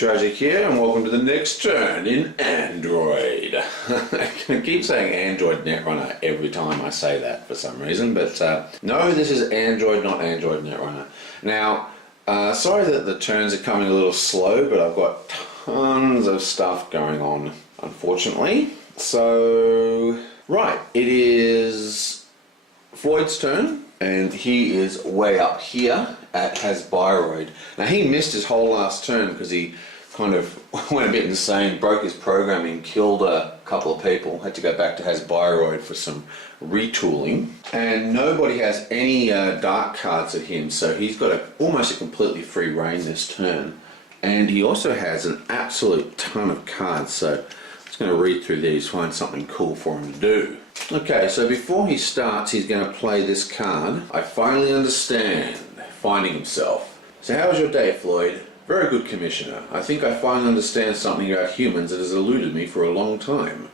Tragic here, and welcome to the next turn in Android. I keep saying Android Netrunner every time I say that for some reason, but no, this is Android, not Android Netrunner. Now, sorry that the turns are coming a little slow, but I've got tons of stuff going on, unfortunately. So, right, it is Floyd's turn, and he is way up here at Hasbiroid. Now he missed his whole last turn because he kind of went a bit insane, broke his programming, killed a couple of people, had to go back to Hasbiroid for some retooling. And nobody has any dark cards at him, so he's got almost a completely free reign this turn. And he also has an absolute ton of cards, so I'm just going to read through these, find something cool for him to do. Okay, so before he starts, he's going to play this card. I finally understand. Finding himself. So how was your day, Floyd? Very good, Commissioner. I think I finally understand something about humans that has eluded me for a long time.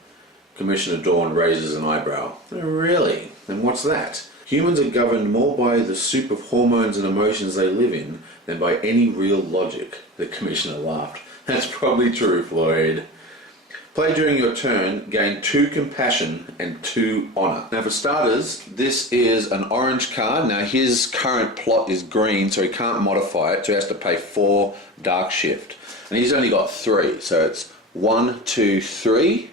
Commissioner Dawn raises an eyebrow. Oh, really? And what's that? Humans are governed more by the soup of hormones and emotions they live in than by any real logic. The Commissioner laughed. That's probably true, Floyd. Play during your turn, gain 2 compassion and 2 honor. Now for starters, this is an orange card. Now his current plot is green, so he can't modify it, so he has to pay 4 dark shift. And he's only got 3, so it's 1, 2, 3.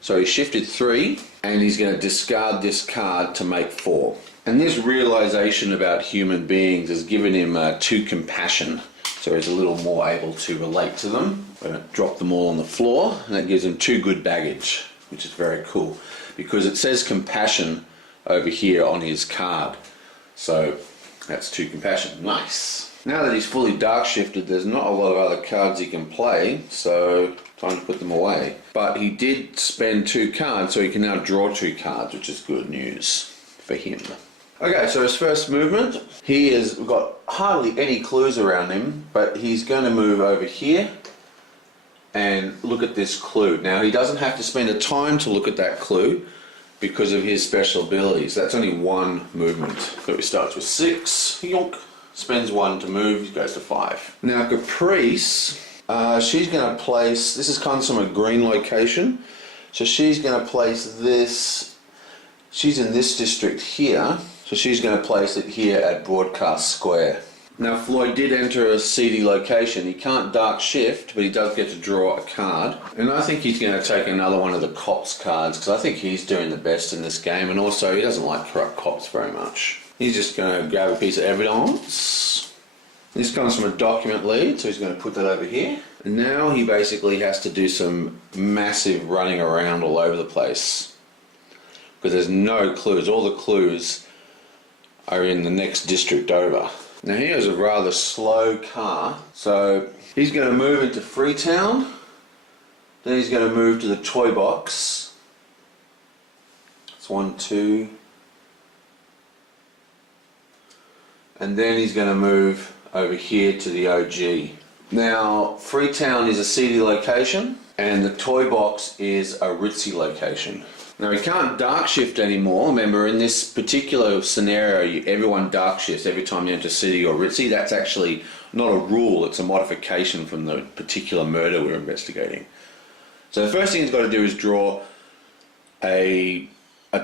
So he shifted 3, and he's going to discard this card to make 4. And this realization about human beings has given him 2 compassion, so he's a little more able to relate to them. I'm going to drop them all on the floor, and that gives him 2 good baggage, which is very cool, because it says compassion over here on his card. So that's 2 compassion. Nice. Now that he's fully dark shifted, there's not a lot of other cards he can play, so time to put them away. But he did spend 2 cards, so he can now draw 2 cards, which is good news for him. Okay, so his first movement, we've got hardly any clues around him, but he's going to move over here and look at this clue. Now he doesn't have to spend a time to look at that clue because of his special abilities. That's only 1 movement. So he starts with 6, yonk, spends 1 to move, he goes to 5. Now Caprice, she's going to place, this is comes from a green location, so she's going to place this, she's in this district here, so she's going to place it here at Broadcast Square. Now Floyd did enter a seedy location. He can't dark shift, but he does get to draw a card. And I think he's going to take another one of the cops cards, because I think he's doing the best in this game, and also he doesn't like corrupt cops very much. He's just going to grab a piece of evidence. This comes from a document lead, so he's going to put that over here. And now he basically has to do some massive running around all over the place, because there's no clues. All the clues are in the next district over. Now he has a rather slow car, so he's going to move into Freetown, then he's going to move to the toy box. It's 1, 2, and then he's going to move over here to the OG. Now Freetown is a seedy location, and the toy box is a ritzy location. Now he can't dark shift anymore. Remember, in this particular scenario, everyone dark shifts every time you enter city or ritzy. That's actually not a rule, it's a modification from the particular murder we're investigating. So the first thing he's got to do is draw a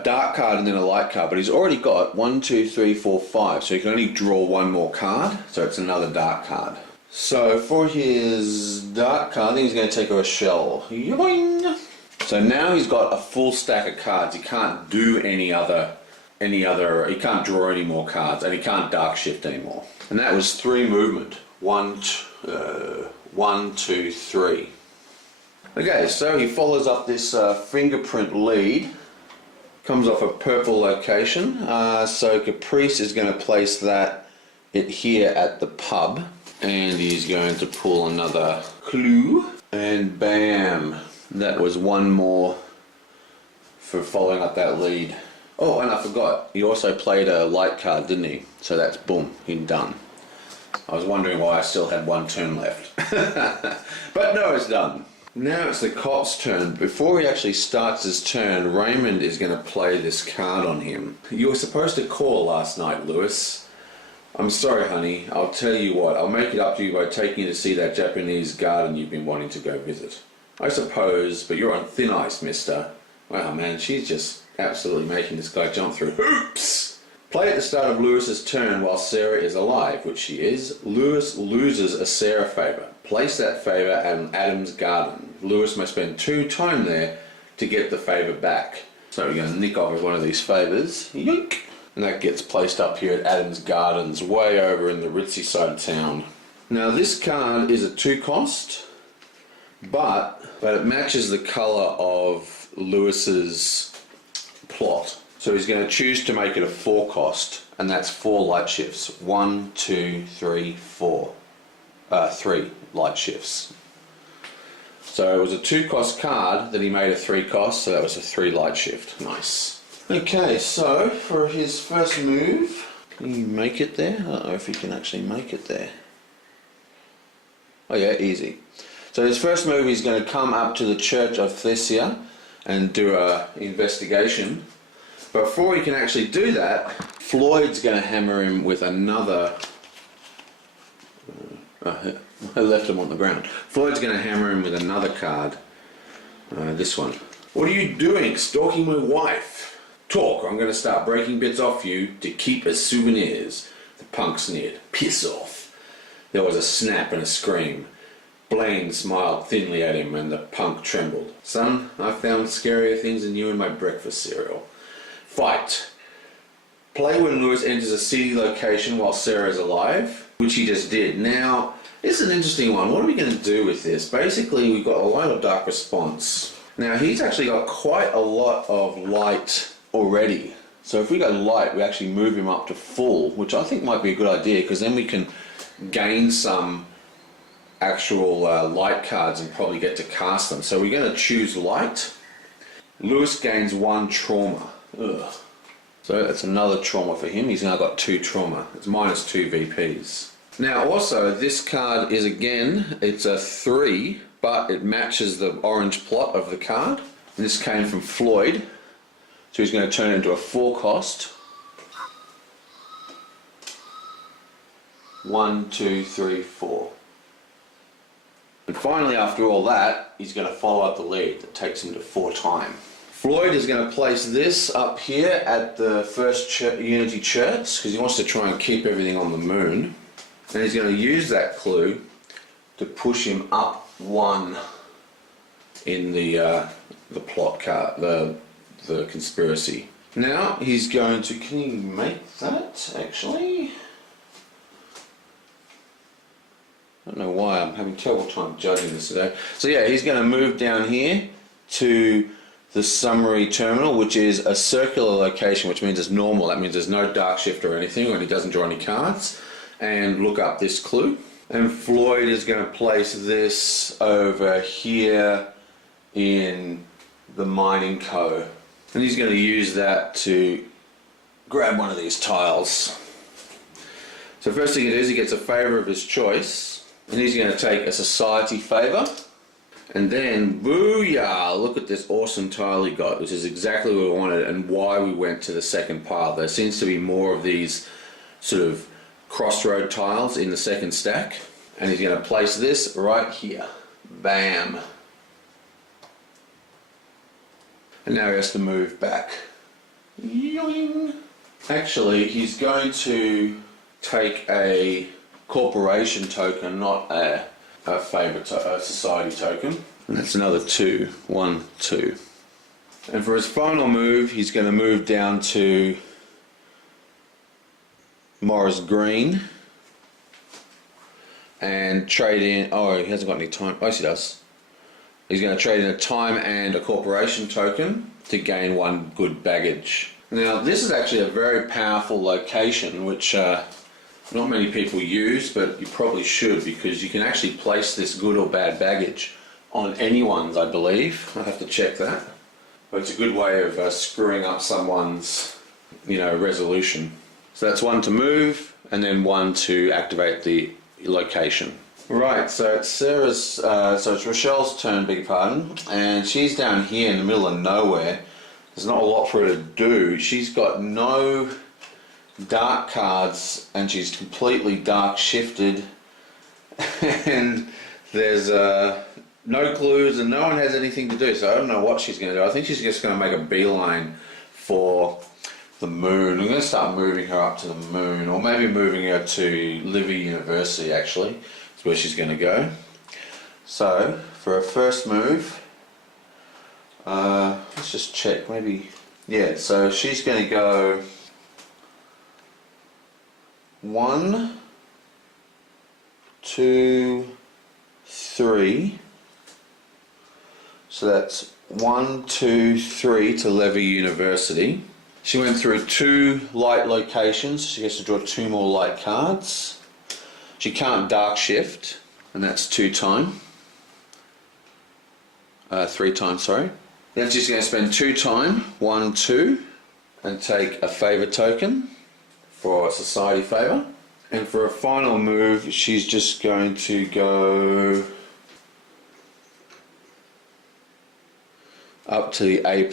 dark card and then a light card, but he's already got 1, 2, 3, 4, 5, so he can only draw 1 more card, so it's another dark card. So for his dark card, I think he's going to take a shell. Yoing! So now he's got a full stack of cards. He can't do he can't draw any more cards, and he can't dark shift anymore. And that was 3 movement. 1, 2, 3. Okay, so he follows up this fingerprint lead. Comes off a purple location. So Caprice is going to place it here at the pub. And he's going to pull another clue. And bam! That was 1 more for following up that lead. Oh, and I forgot, he also played a light card, didn't he? So that's boom, he's done. I was wondering why I still had 1 turn left. But no, it's done. Now it's the cop's turn. Before he actually starts his turn, Raymond is going to play this card on him. You were supposed to call last night, Lewis. I'm sorry, honey. I'll tell you what. I'll make it up to you by taking you to see that Japanese garden you've been wanting to go visit. I suppose, but you're on thin ice, mister. Wow, man, she's just absolutely making this guy jump through hoops. Play at the start of Lewis's turn while Sarah is alive, which she is. Lewis loses a Sarah favour. Place that favour at Adam's garden. Lewis must spend 2 time there to get the favour back. So we're going to nick off one of these favours. Yoink! And that gets placed up here at Adam's Gardens, way over in the ritzy side of town. Now this card is a 2 cost, but it matches the colour of Lewis's plot. So he's going to choose to make it a 4 cost, and that's 4 light shifts. 1, 2, 3, 4. 3 light shifts. So it was a 2 cost card that he made a 3 cost, so that was a 3 light shift. Nice. Okay, so for his first move, can you make it there? I don't know if he can actually make it there. Oh yeah, easy. So his first move, he's going to come up to the Church of Thesia and do a investigation. But before he can actually do that, Floyd's going to hammer him with another... I left him on the ground. Floyd's going to hammer him with another card. This one. What are you doing? Stalking my wife? Talk, I'm going to start breaking bits off you to keep as souvenirs. The punk sneered. Piss off. There was a snap and a scream. Blaine smiled thinly at him and the punk trembled. Son, I found scarier things than you in my breakfast cereal. Fight. Play when Lewis enters a city location while Sarah's alive, which he just did. Now, this is an interesting one. What are we going to do with this? Basically, we've got a light or dark response. Now, he's actually got quite a lot of light already. So if we go light, we actually move him up to full, which I think might be a good idea, because then we can gain some actual light cards and probably get to cast them. So we're going to choose light. Lewis gains 1 trauma. Ugh. So that's another trauma for him. He's now got 2 trauma. It's minus 2 VPs. Now also, this card is again, it's a 3, but it matches the orange plot of the card. And this came from Floyd. So he's going to turn it into a 4 cost. 1, 2, 3, 4. And finally, after all that, he's going to follow up the lead that takes him to 4 time. Floyd is going to place this up here at the First Unity Church because he wants to try and keep everything on the moon. And he's going to use that clue to push him up 1 in the plot card, the conspiracy. Now he's going to, can you make that actually? I don't know why, I'm having a terrible time judging this today. So yeah, he's going to move down here to the summary terminal, which is a circular location, which means it's normal. That means there's no dark shift or anything, and he doesn't draw any cards. And look up this clue. And Floyd is going to place this over here in the mining co. And he's going to use that to grab one of these tiles. So first thing it is, he gets a favour of his choice. And he's going to take a society favour. And then, booyah, look at this awesome tile he got, which is exactly what we wanted and why we went to the second pile. There seems to be more of these sort of crossroad tiles in the second stack. And he's going to place this right here. Bam. And now he has to move back. Yoing. Actually, he's going to take a corporation token, not a favourite, a society token. And that's another 2. 1, 2. And for his final move, he's going to move down to Morris Green and trade in, oh, he hasn't got any time. Oh, yes, he does. He's going to trade in a time and a corporation token to gain 1 good baggage. Now, this is actually a very powerful location, which not many people use, but you probably should, because you can actually place this good or bad baggage on anyone's, I believe. I'll have to check that. But it's a good way of screwing up someone's, resolution. So that's 1 to move, and then 1 to activate the location. Right, so it's so it's Rochelle's turn, beg your pardon, and she's down here in the middle of nowhere. There's not a lot for her to do. She's got no dark cards, and she's completely dark shifted, and there's no clues and no one has anything to do, so I don't know what she's going to do. I think she's just going to make a beeline for the moon. I'm going to start moving her up to the moon, or maybe moving her to Livy University actually. That's where she's going to go. So for her first move, let's just check, maybe, yeah, so she's going to go 1, 2, 3. So that's 1, 2, 3 to Livy University. She went through 2 light locations. She gets to draw 2 more light cards. She can't dark shift, and that's 3 times, sorry. Then she's going to spend 2 time, 1, 2, and take a favour token for a society favour. And for a final move, she's just going to go up to the A+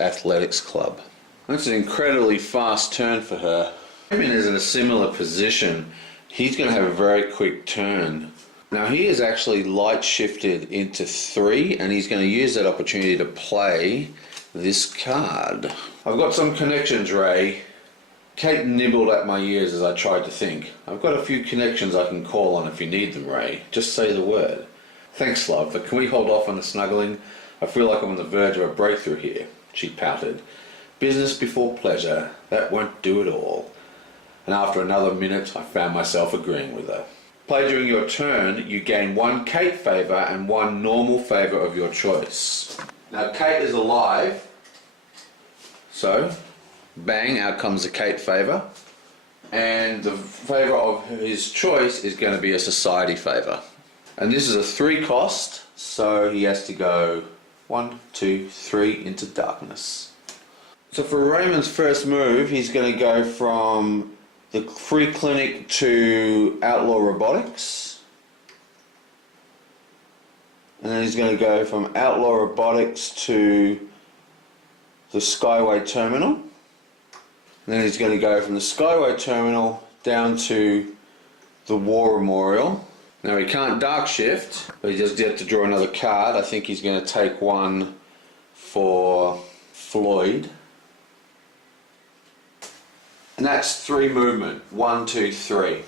Athletics Club. That's an incredibly fast turn for her. Raymond is in a similar position. He's going to have a very quick turn. Now he is actually light shifted into 3, and he's going to use that opportunity to play this card. I've got some connections, Ray. Kate nibbled at my ears as I tried to think. I've got a few connections I can call on if you need them, Ray. Just say the word. Thanks, love, but can we hold off on the snuggling? I feel like I'm on the verge of a breakthrough here. She pouted. Business before pleasure. That won't do it all. And after another minute, I found myself agreeing with her. Play during your turn, you gain 1 Kate favour and 1 normal favour of your choice. Now Kate is alive, so bang, out comes a Kate favour, and the favour of his choice is going to be a society favour. And this is a 3 cost, so he has to go 1, 2, 3 into darkness. So for Raymond's first move, he's going to go from the free clinic to outlaw robotics, and then he's going to go from outlaw robotics to the Skyway terminal, and then he's going to go from the Skyway terminal down to the War Memorial. Now he can't dark shift, but he just has to draw another card. I think he's going to take one for Floyd. And that's 3 movement. 1, 2, 3.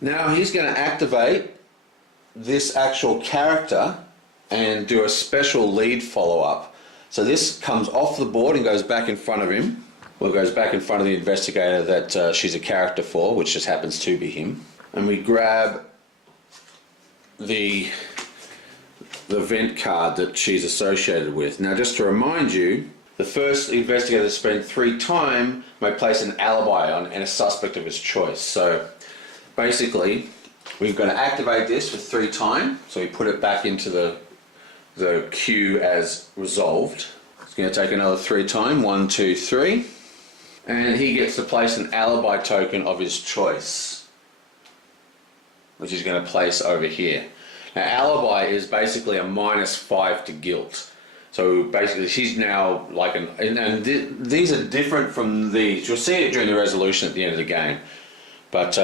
Now he's going to activate this actual character and do a special lead follow-up. So this comes off the board and goes back in front of him. Well, it goes back in front of the investigator that she's a character for, which just happens to be him. And we grab the event card that she's associated with. Now just to remind you, the first investigator to spend 3 time may place an alibi on and a suspect of his choice. So basically, we're going to activate this for 3 time. So we put it back into the queue as resolved. It's going to take another 3 time. 1, 2, 3. And he gets to place an alibi token of his choice, which he's going to place over here. Now alibi is basically a -5 to guilt. So basically she's now like these are different from these. You'll see it during the resolution at the end of the game. But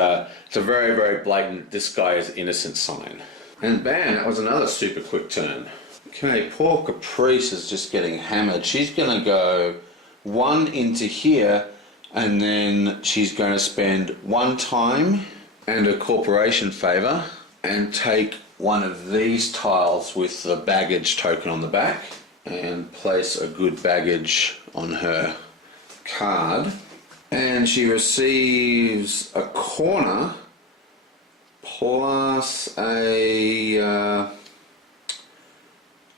it's a very, very blatant, this guy is innocent sign. And bam, that was another super quick turn. Okay, poor Caprice is just getting hammered. She's going to go 1 into here, and then she's going to spend 1 time and a corporation favour and take one of these tiles with the baggage token on the back and place a good baggage on her card. And she receives a corner plus a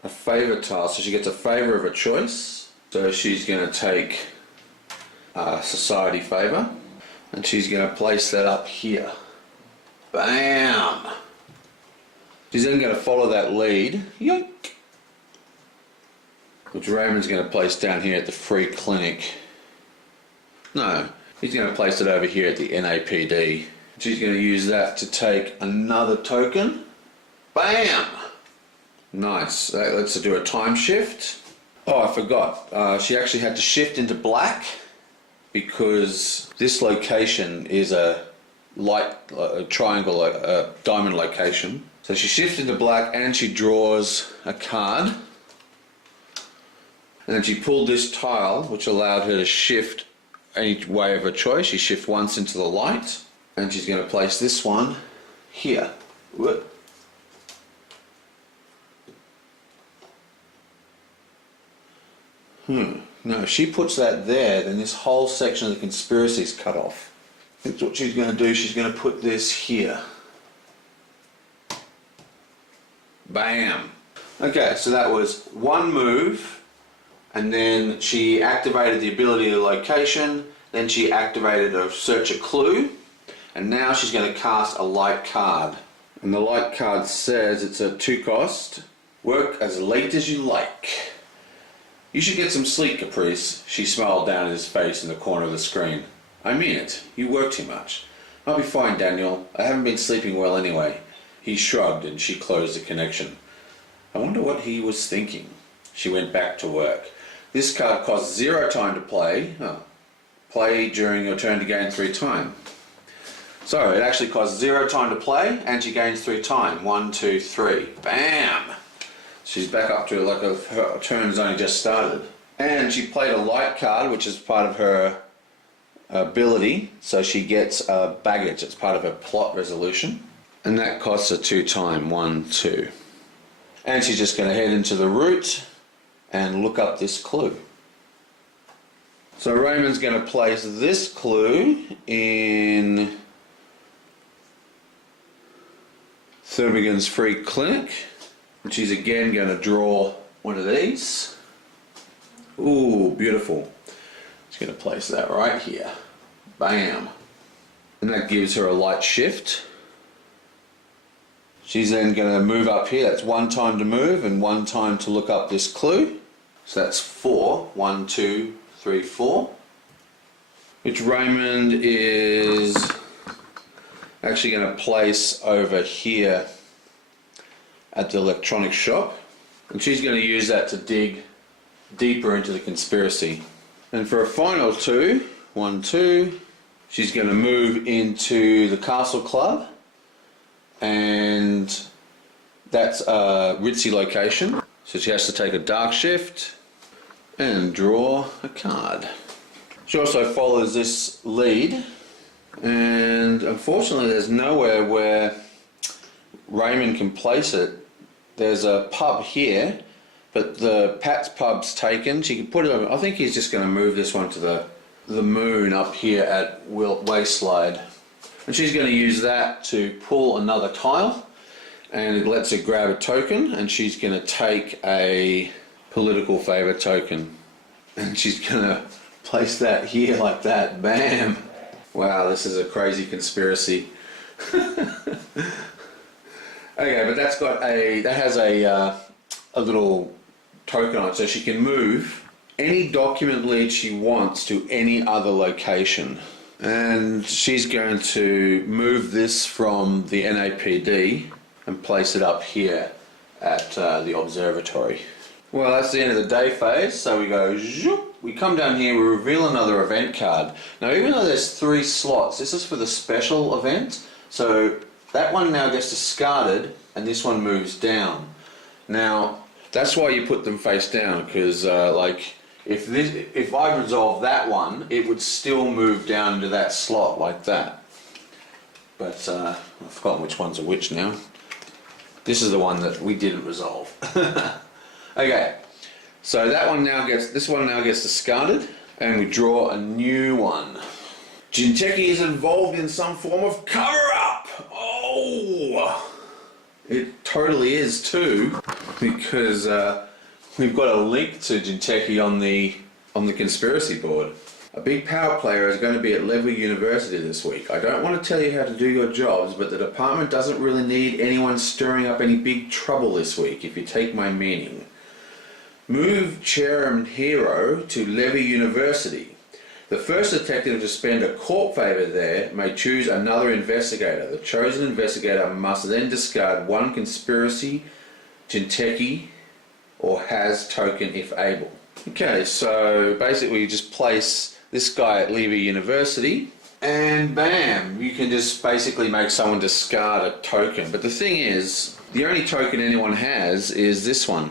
favour tile, so she gets a favour of her choice. So she's going to take society favour, and she's going to place that up here. Bam! She's then going to follow that lead, yoink, which Raymond's going to place down here at the free clinic. No, he's going to place it over here at the NAPD. She's going to use that to take another token. Bam! Nice. Let's do a time shift. Oh, I forgot. She actually had to shift into black because this location is a triangle, a diamond location. So she shifts into black and she draws a card. And then she pulled this tile, which allowed her to shift any way of her choice. She shifts once into the light, and she's going to place this one here. Whoop. No, if she puts that there, then this whole section of the conspiracy is cut off. I think what she's going to do, she's going to put this here. Bam! Okay, so that was one move, and then she activated the ability of the location, then she activated a search a clue, and now she's going to cast a light card. And the light card says it's a 2 cost, work as late as you like. You should get some sleep, Caprice. She smiled down at his face in the corner of the screen. I mean it. You work too much. I'll be fine, Daniel. I haven't been sleeping well anyway. He shrugged and she closed the connection. I wonder what he was thinking. She went back to work. This card costs 0 time to play. Play during your turn to gain 3 time. So it actually costs 0 time to play and she gains 3 time. 1, 2, 3. Bam! She's back up to like her turn's only just started. And she played a light card, which is part of her ability. So she gets baggage. It's part of her plot resolution. And that costs her 2 time. 1, 2. And she's just going to head into the route and look up this clue. So Raymond's going to place this clue in Thurbigan's free clinic. And she's again going to draw one of these. Ooh, beautiful. She's going to place that right here. Bam. And that gives her a light shift. She's then going to move up here. That's 1 time to move and 1 time to look up this clue. So that's 4. 1, 2, 3, 4. Which Raymond is actually going to place over here at the electronics shop, and she's going to use that to dig deeper into the conspiracy. And for a final 2, 1, 2, she's going to move into the Castle Club, and that's a ritzy location, so she has to take a dark shift and draw a card. She also follows this lead, and unfortunately there's nowhere where Raymond can place it. There's a pub here, but the Pat's pub's taken. She can put it over. I think he's just going to move this one to the moon up here at Wayside. And she's going to use that to pull another tile, and it lets her grab a token, and she's going to take a political favour token. And she's going to place that here like that. Bam! Wow, this is a crazy conspiracy. Okay, but that has a little token on it, so she can move any document lead she wants to any other location. And she's going to move this from the NAPD and place it up here at the observatory. Well, that's the end of the day phase, so we go zoop, we come down here, we reveal another event card. Now, even though there's 3 slots, this is for the special event, so that one now gets discarded and this one moves down. Now, that's why you put them face down, because like if I resolve that one, it would still move down into that slot like that. But I've forgotten which ones are which now. This is the one that we didn't resolve. Okay, so this one now gets discarded, and we draw a new one. Jinteki is involved in some form of cover-up! Oh! It totally is too, because we've got a link to Jinteki on the conspiracy board. A big power player is going to be at Level University this week. I don't want to tell you how to do your jobs, but the department doesn't really need anyone stirring up any big trouble this week, if you take my meaning. Move Chairman Hero to Levy University. The first detective to spend a court favour there may choose another investigator. The chosen investigator must then discard 1 conspiracy, Jinteki, or has token if able. Okay, so basically you just place this guy at Levy University, and bam, you can just basically make someone discard a token. But the thing is, the only token anyone has is this one.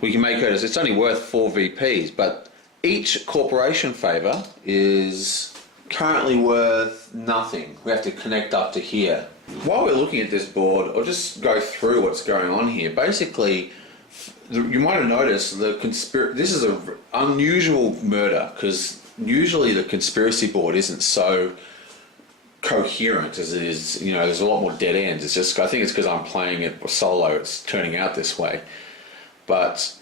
We can make it as, it's only worth 4 VPs, but each corporation favor is currently worth nothing. We have to connect up to here. While we're looking at this board, I'll just go through what's going on here. Basically, you might have noticed this is an unusual murder, because usually the conspiracy board isn't so coherent as it is. You know, there's a lot more dead ends. It's just, I think it's because I'm playing it solo, it's turning out this way. But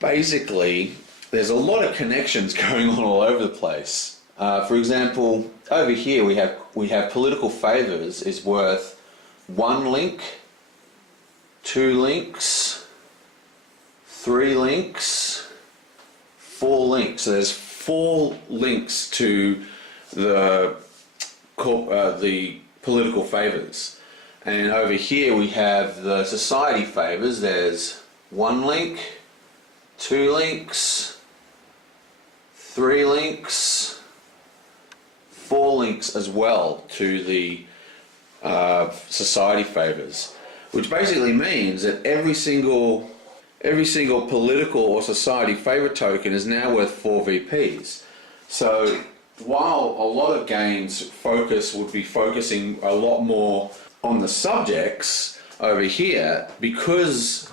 basically, there's a lot of connections going on all over the place. For example, over here we have political favors is worth 1 link, 2 links, 3 links, 4 links. So there's 4 links to the political favors. And over here we have the society favors. There's 1 link, 2 links, 3 links, 4 links as well to the society favors, which basically means that every single political or society favor token is now worth 4 VPs. So while a lot of games would be focusing a lot more on the subjects, over here, because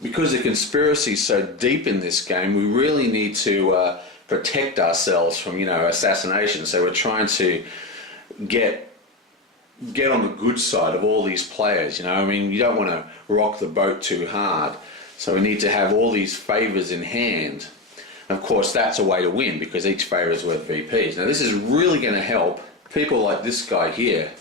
the conspiracy is so deep in this game, we really need to protect ourselves from, you know, assassination. So we're trying to get on the good side of all these players. You know, I mean, you don't want to rock the boat too hard. So we need to have all these favors in hand. And of course, that's a way to win, because each favor is worth VPs. Now, this is really going to help people like this guy here,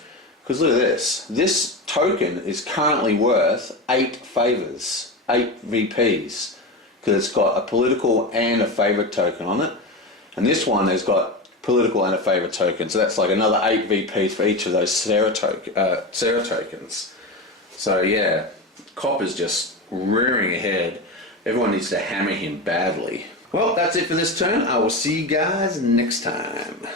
because look at this. This token is currently worth 8 favors, 8 VPs, because it's got a political and a favor token on it. And this one has got political and a favor token. So that's like another 8 VPs for each of those Sarah tokens. So yeah, Cop is just rearing ahead. Everyone needs to hammer him badly. Well, that's it for this turn. I will see you guys next time.